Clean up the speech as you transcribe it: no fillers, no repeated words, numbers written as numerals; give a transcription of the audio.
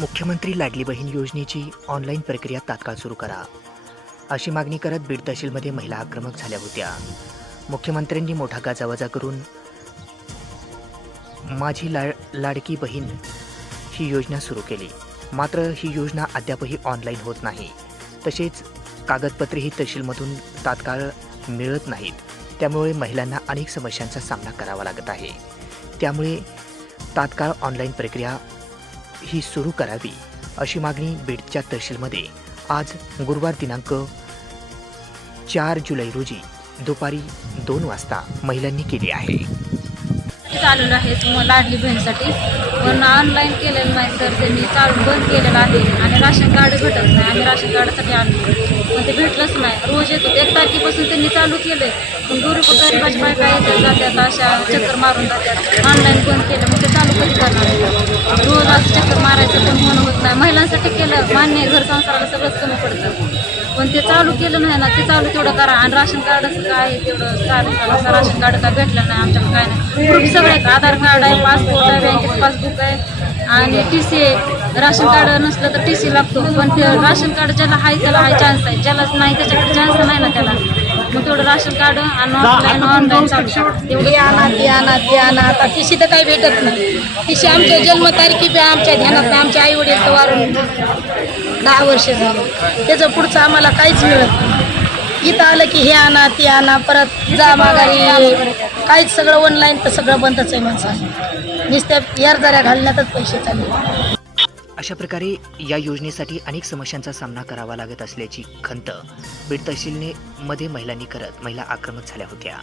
मुख्यमंत्री लाडली बहीण योजनेची ऑनलाईन प्रक्रिया तात्काळ सुरू करा, अशी मागणी करत बीड तहसीलमध्ये महिला आक्रमक झाल्या होत्या. मुख्यमंत्र्यांनी मोठा गाजावाजा करून माझी लाडकी बहीण ही योजना सुरू केली. मात्र ही योजना अद्यापही ऑनलाईन होत नाही. तसेच कागदपत्रेही तहसीलमधून तात्काळ मिळत नाहीत. त्यामुळे महिलांना अनेक समस्यांचा सामना करावा लागत आहे. त्यामुळे तात्काळ ऑनलाईन प्रक्रिया ही सुरू करावी, अशी मागणी बीडच्या तहसीलमध्ये आज गुरुवार दिनांक 4 जुलै रोजी दुपारी 2 वाजता महिलांनी केली आहे. चालू आहे लाडली बहिणीसाठी, पण ऑनलाईन केलेलं नाही सर. त्यांनी चालू बंद केलेलं आहे आणि राशन कार्ड भेटत नाही. आम्ही राशन कार्डासाठी आलो पण ते भेटलंच नाही. रोज येतो 1 तारखेपासून त्यांनी चालू केलं, पण गरीबाच्या बायका येतात जातात, अशा चक्कर मारून जातात. ऑनलाईन बंद केलं मग ते चालू कधी करणार? रोज आज चक्कर मारायचं पण होणं होत नाही. महिलांसाठी केलं मान्य, घर संसाराला सगळंच कमी पडतं, पण ते चालू केलं नाही ना. ते चालू तेवढं करा. आणि राशन कार्डचं काय तेवढं चालू करा. राशन कार्ड काय भेटलं नाही आमच्याकडे, काय नाही. प्रूफ सगळे आधार कार्ड आहे, पासपोर्ट आहे, बँकेचं पासबुक आहे आणि TC आहे. राशन कार्ड नसलं तर TC लागतो, पण ते राशन कार्ड ज्याला आहे त्याला आहे चान्स आहे, ज्यालाच नाही त्याच्याकडे चान्स नाही ना त्याला. मग तेवढं राशन कार्ड आणि ऑनलाईन चालू तेवढी आणा ती आणा ती आणा. आता TC तर काही भेटत नाही. TC आमच्या जन्मतारखी बी आमच्या ध्यानात नाही. आमचे आई वडील तर वारून 10 वर्ष झालं. त्याचं पुढचं आम्हाला काहीच मिळत नाही. इथं आलं की हे आणा ती आणा, परत जा माघारी. काहीच सगळं ऑनलाईन तर सगळं बंदच आहे माणसाला. नुसत्या यारदाऱ्या घालण्यातच पैसे चालले. अशा प्रकारे या योजनेसाठी अनेक समस्यांचा सामना करावा लागत असल्याची खंत बीड तहसीलने मध्ये महिलांनी करत महिला आक्रमक झाल्या होत्या.